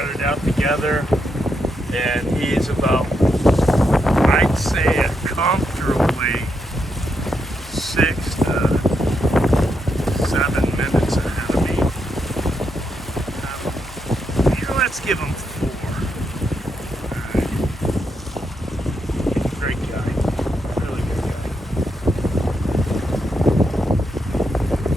got it out together, and he's about, I'd say, comfortably 6 to 7 minutes ahead of me. Let's give him 4.